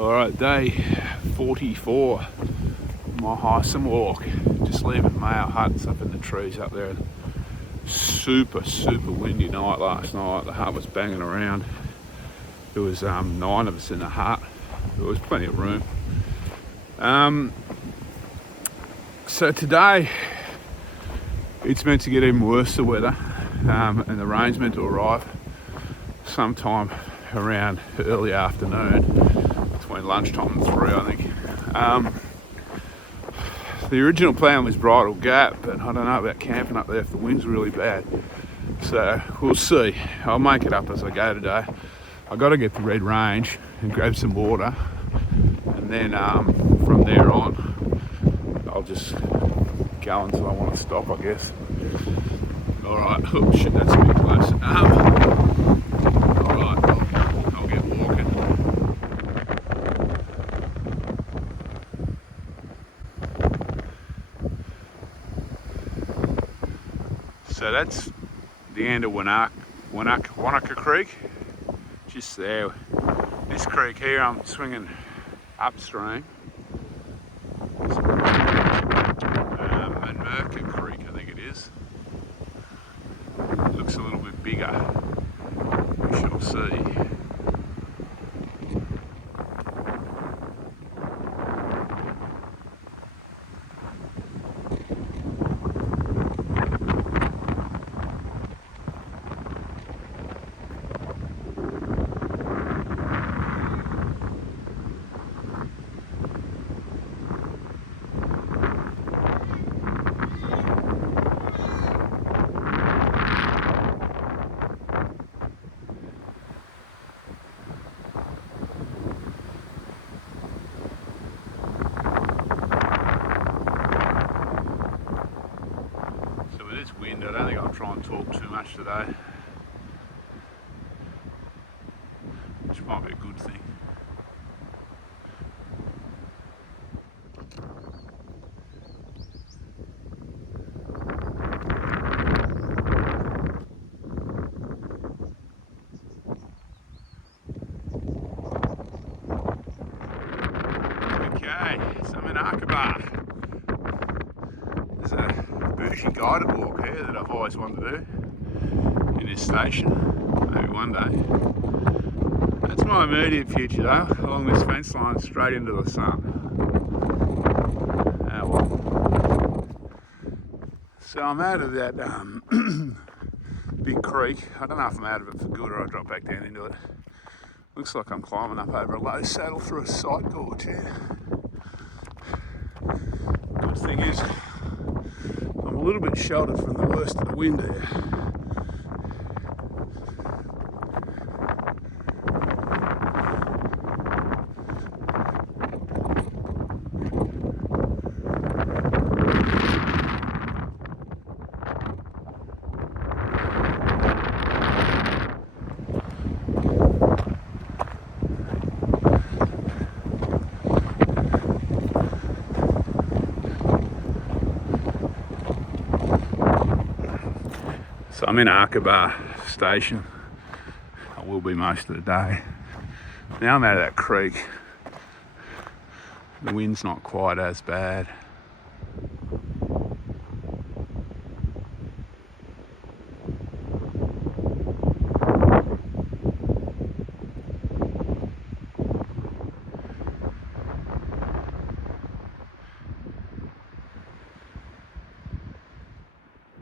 Alright, day 44, my Heysen walk. Just leaving Mayo Hut, it's up in the trees up there. Super windy night last night. The hut was banging around. There was 9 of us in the hut. There was plenty of room. So today, it's meant to get even worse, the weather, and the rain's meant to arrive sometime around early afternoon, between lunchtime and 3, I think. The original plan was Bridle Gap, but I don't know about camping up there if the wind's really bad. So we'll see. I'll make it up as I go today. I got to get the Red Range and grab some water, and then from there on, I'll just go until I want to stop, I guess. All right. Oh shit, that's a bit close. All right, I'll get walking. So that's the end of Wanaka Creek, just there. This creek here, I'm swinging upstream. And Merker Creek, I think it is. It looks a little bit bigger. We shall see. This wind, I don't think I'll try and talk too much today, which might be a good thing. Okay, so I'm in Arkaba. There's a bougie guided walk here that I've always wanted to do in this station, maybe one day. That's my immediate future though, along this fence line straight into the sun. Oh well. So I'm out of that big creek. I don't know if I'm out of it for good or I drop back down into it. Looks like I'm climbing up over a low saddle through a side gorge here. Good thing is, I'm a little bit sheltered from the worst of the wind here. So I'm in Arkaba Station. I will be most of the day. Now I'm out of that creek. The wind's not quite as bad.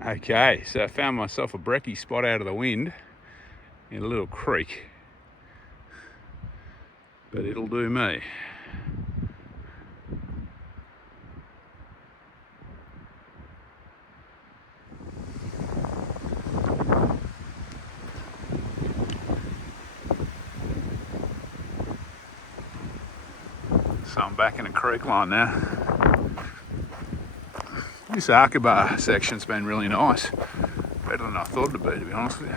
Okay, so I found myself a brekkie spot out of the wind in a little creek, but it'll do me. So I'm back in a creek line now. This Arkaba section's been really nice, better than I thought it'd be, to be honest with you.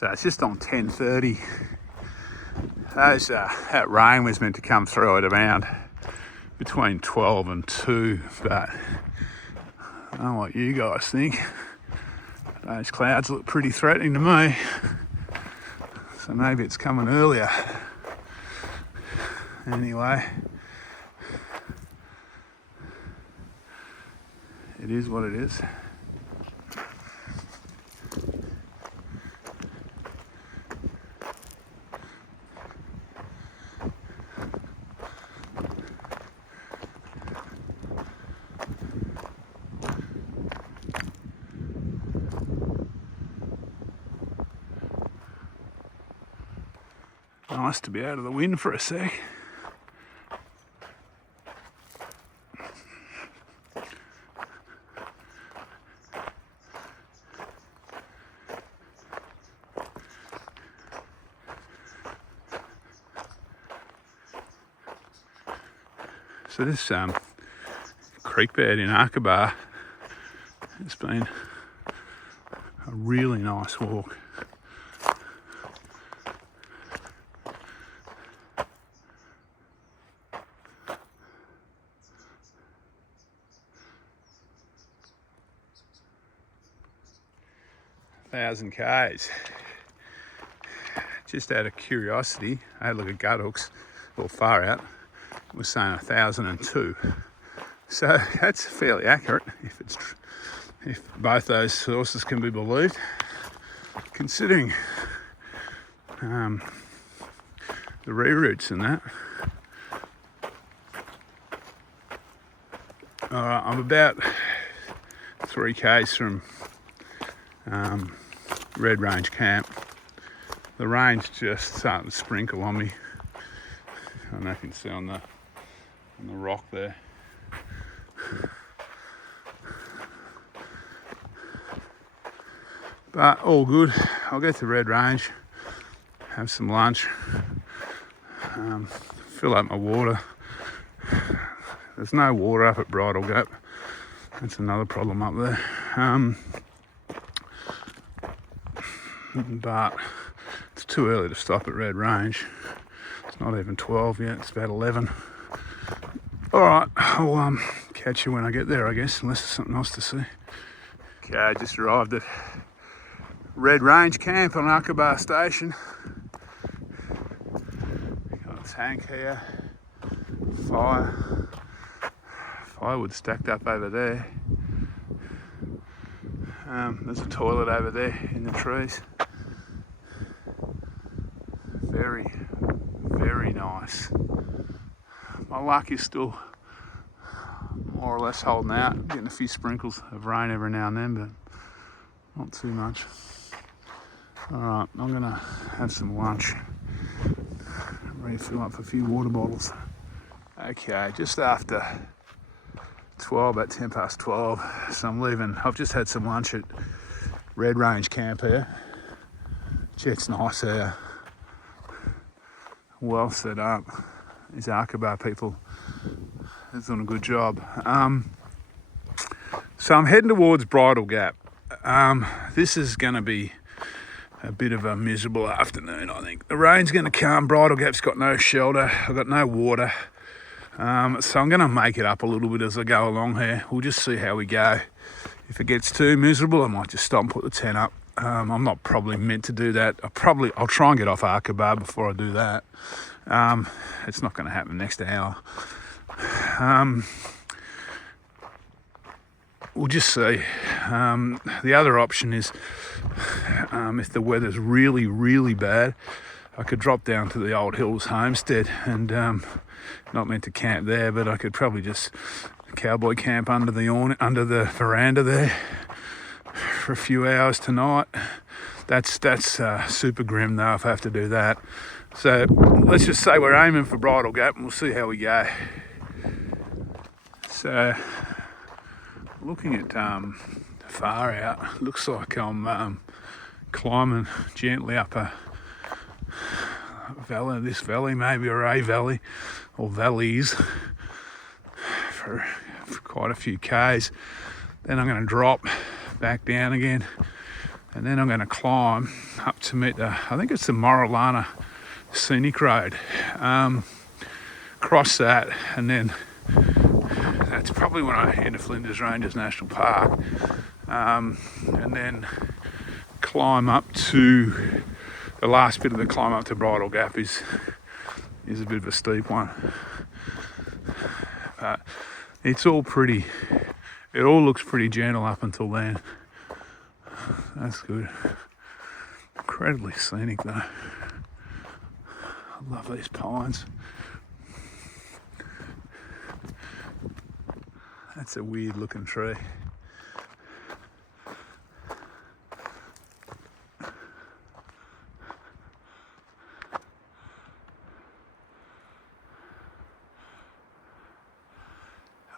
So it's just on 10:30. That rain was meant to come through at around between 12 and 2, but I don't know what you guys think. Those clouds look pretty threatening to me, so maybe it's coming earlier. Anyway, it is what it is. Nice to be out of the wind for a sec. So this creek bed in Arkaba has been a really nice walk. Thousand Ks. Just out of curiosity, I had a look at gut hooks, or far out. It was saying 1,002. So that's fairly accurate if both those sources can be believed, considering the reroutes and that. Alright, I'm about 3 Ks from Red Range Camp. The rain's just starting to sprinkle on me. I don't know if you can see on the rock there. But all good. I'll go to Red Range, have some lunch, fill up my water. There's no water up at Bridle Gap. That's another problem up there. But it's too early to stop at Red Range. It's not even 12 yet, it's about 11. Alright, I'll catch you when I get there, I guess, unless there's something else to see. Okay, I just arrived at Red Range Camp on Arkaba Station. Got a tank here, firewood stacked up over there. There's a toilet over there in the trees. Very, very nice. My luck is still more or less holding out. Getting a few sprinkles of rain every now and then, but not too much. Alright, I'm gonna have some lunch. Refill up a few water bottles. Okay, just after 12, about 10 past 12, so I'm leaving. I've just had some lunch at Red Range Camp here. It's nice here. Well set up. These Arkaba people are doing a good job. So I'm heading towards Bridle Gap. This is going to be a bit of a miserable afternoon, I think. The rain's going to come. Bridle Gap's got no shelter. I've got no water. So I'm going to make it up a little bit as I go along here. We'll just see how we go. If it gets too miserable, I might just stop and put the tent up. I'm not probably meant to do that. I'll try and get off Arkaba before I do that. It's not going to happen next hour. We'll just see. The other option is if the weather's really, really bad, I could drop down to the Old Hills homestead and not meant to camp there, but I could probably just cowboy camp under the veranda there for a few hours tonight. That's super grim though if I have to do that. So let's just say we're aiming for Bridle Gap and we'll see how we go. So looking at far out, looks like I'm climbing gently up a valley, this valley maybe, or a valley, or valleys for quite a few Ks. Then I'm going to drop back down again And then I'm going to climb up to meet I think it's the Moralana Scenic Road. Cross that, and then that's probably when I enter Flinders Ranges National Park. And then climb up to the last bit of the climb up to Bridle Gap is a bit of a steep one. But it's all pretty, it all looks pretty gentle up until then. That's good. Incredibly scenic though. I love these pines. That's a weird looking tree.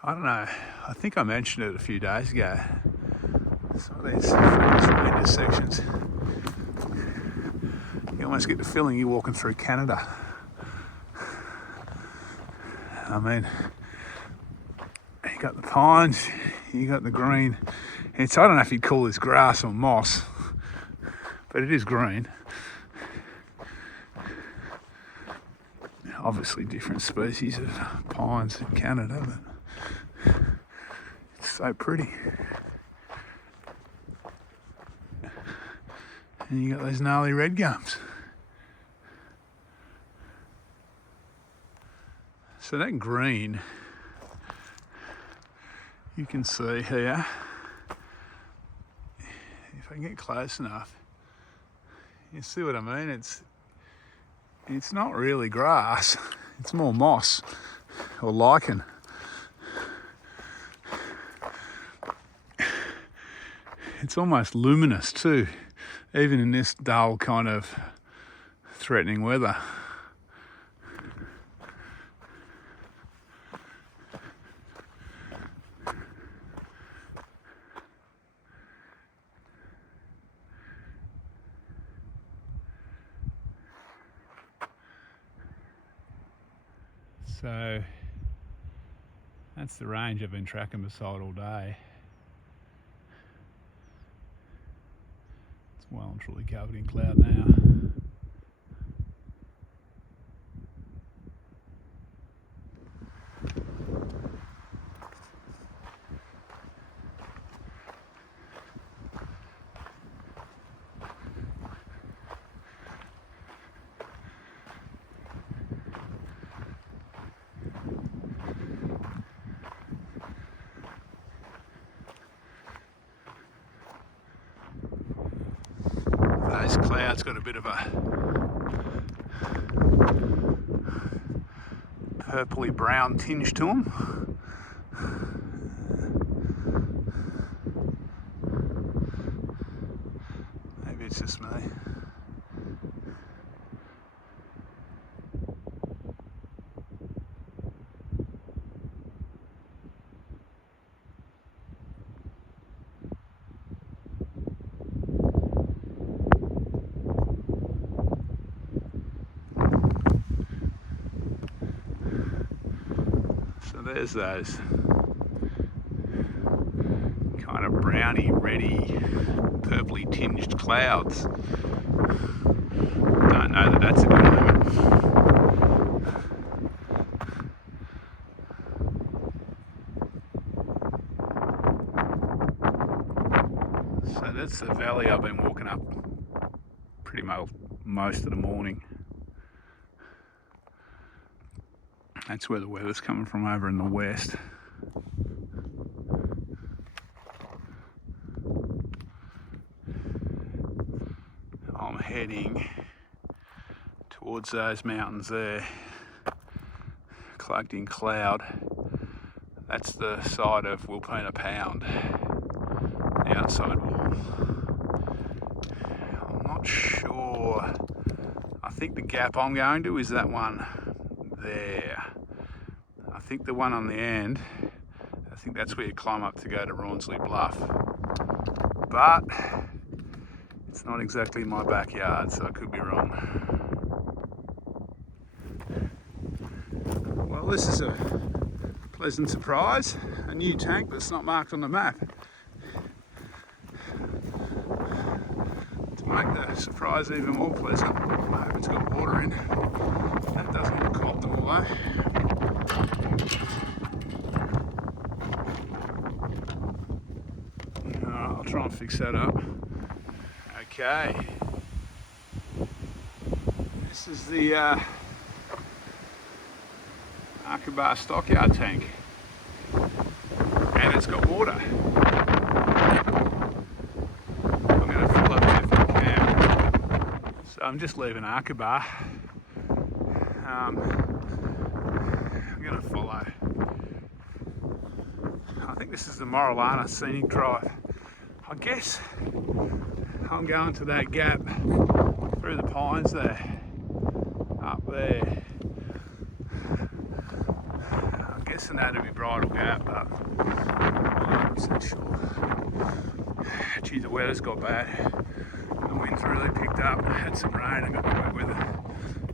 I don't know, I think I mentioned it a few days ago. Some of these Flinders sections, you almost get the feeling you're walking through Canada. I mean, you got the pines, you got the green. I don't know if you'd call this grass or moss, but it is green. Obviously different species of pines in Canada, but it's so pretty. And you got those gnarly red gums. So that green, you can see here, if I can get close enough, you see what I mean? It's not really grass, it's more moss or lichen. It's almost luminous too, even in this dull kind of threatening weather. So that's the range I've been tracking beside all day. It's well and truly covered in cloud now. Those clouds got a bit of a purpley brown tinge to them. Maybe it's just me. There's those kind of browny, reddy, purpley tinged clouds. Don't know that that's a good omen. So that's the valley I've been walking up pretty much most of the morning. That's where the weather's coming from over in the west. I'm heading towards those mountains there, cloaked in cloud. That's the side of Wilpena Pound, the outside wall. I'm not sure. I think the gap I'm going to is that one there. I think the one on the end, I think that's where you climb up to go to Rawnsley Bluff. But it's not exactly my backyard, so I could be wrong. Well, this is a pleasant surprise, a new tank that's not marked on the map. the surprise even more pleasant. I hope it's got water in. That doesn't look optimal though. Alright, I'll try and fix that up. Okay. This is the Arkaba stockyard tank. And it's got water. I'm going to fill up here for the camp. So I'm just leaving Arkaba. I'm going to follow. I think this is the Moralana Scenic Drive. I guess I'm going to that gap through the pines there, up there. I'm guessing that'd be Bridle Gap, but I'm not so sure. Gee, the weather's got bad. The wind's really picked up. I had some rain. I got my wet weather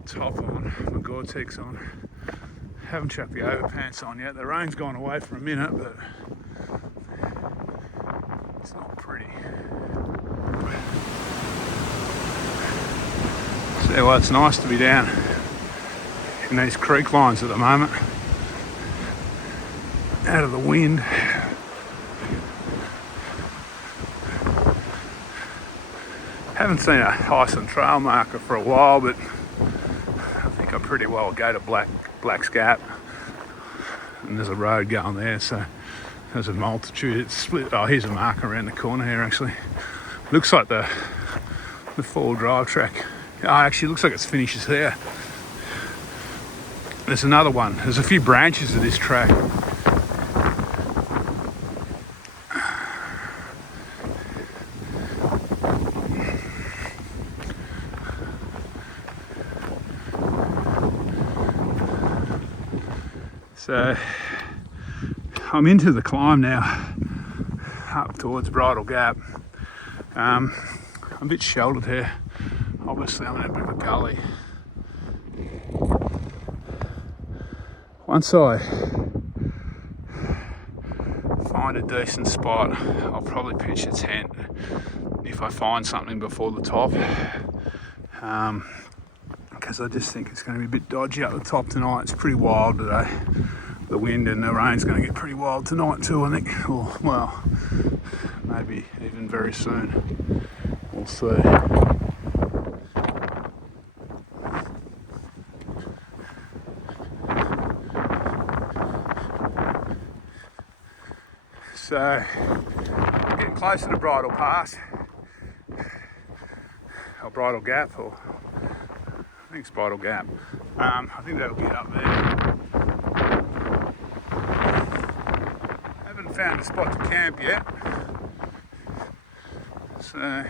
top on, my Gore-Tex on. Haven't chucked the overpants on yet. The rain's gone away for a minute, but it's not pretty. So well, it's nice to be down in these creek lines at the moment, out of the wind. Haven't seen a Heysen Trail marker for a while, but I think I pretty well go to Black's Gap, and there's a road going there, so there's a multitude. It's split. Oh, here's a marker around the corner here actually. Looks like the four-wheel drive track. Oh, actually looks like it finishes there. There's another one. There's a few branches of this track. So I'm into the climb now, up towards Bridle Gap. I'm a bit sheltered here. Obviously I'm in a bit of a gully. Once I find a decent spot, I'll probably pitch a tent if I find something before the top. Because I just think it's going to be a bit dodgy up the top tonight. It's pretty wild today. The wind and the rain's going to get pretty wild tonight too, I think. Or, well, maybe even very soon. We'll see. So, getting closer to Bridle Pass, or Bridle Gap, or I think it's Bridle Gap. I think that'll be up there. Haven't found a spot to camp yet, so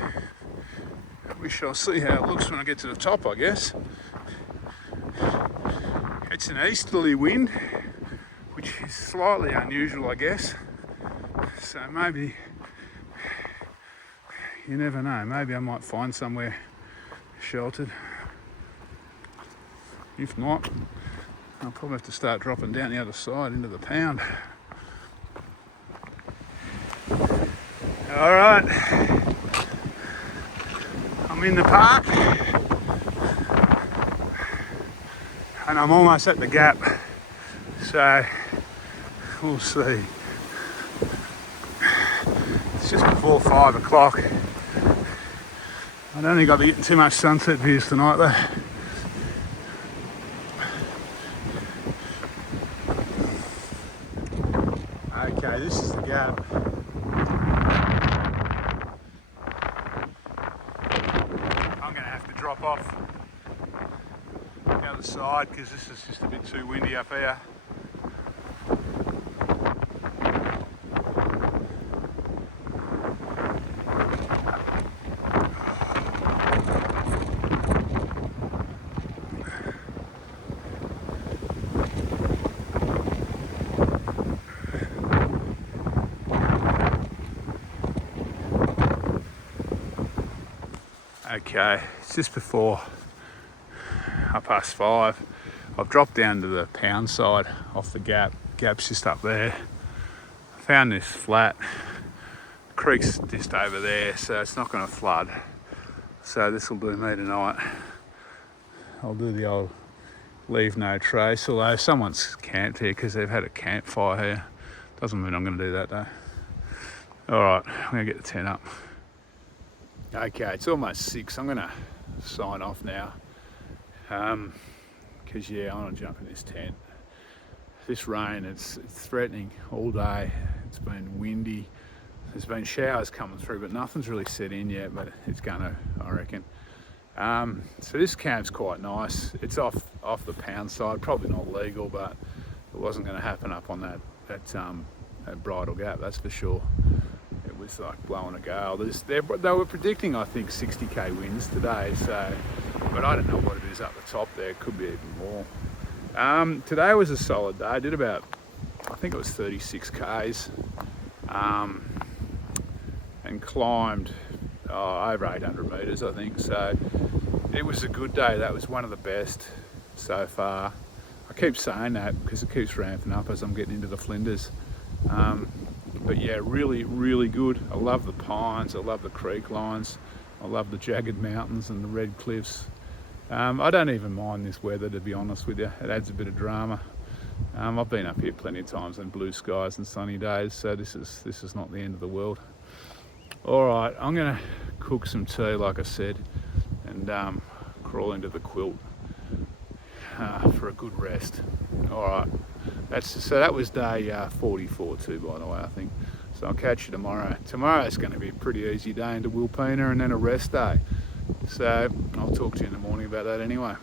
we shall see how it looks when I get to the top, I guess. It's an easterly wind, which is slightly unusual, I guess. So maybe, you never know, maybe I might find somewhere sheltered. If not, I'll probably have to start dropping down the other side into the pound. All right, I'm in the park and I'm almost at the gap, so we'll see. It's just before 5 o'clock. I don't think I'll be getting too much sunset views tonight though. Okay, this is the gap. I'm going to have to drop off the other side because this is just a bit too windy up here. Okay, it's just before 5:30. I've dropped down to the pound side off the gap. Gap's just up there. I found this flat. The creek's just over there, so it's not going to flood. So this will do me tonight. I'll do the old leave no trace, although someone's camped here because they've had a campfire here. Doesn't mean I'm going to do that though. Alright, I'm going to get the tent up. Okay, it's almost 6. I'm going to sign off now. Because yeah, I want to jump in this tent. This rain, it's threatening all day. It's been windy. There's been showers coming through, but nothing's really set in yet, but it's going to, I reckon. So this camp's quite nice. It's off the pound side, probably not legal, but it wasn't going to happen up on that Bridle Gap, that's for sure. It was like blowing a gale. They were predicting, I think, 60k winds today, so, but I don't know what it is up the top there. It could be even more. Today was a solid day. I did about, I think it was 36 k's, and climbed over 800 metres, I think. So it was a good day. That was one of the best so far. I keep saying that because it keeps ramping up as I'm getting into the Flinders. But yeah, really, really good. I love the pines. I love the creek lines. I love the jagged mountains and the red cliffs. I don't even mind this weather, to be honest with you. It adds a bit of drama. I've been up here plenty of times in blue skies and sunny days, so this is not the end of the world. All right, I'm gonna cook some tea, like I said, and crawl into the quilt for a good rest. All right, that was day 44 too, by the way, I think. So I'll catch you tomorrow. Tomorrow's going to be a pretty easy day into Wilpena and then a rest day. So I'll talk to you in the morning about that anyway.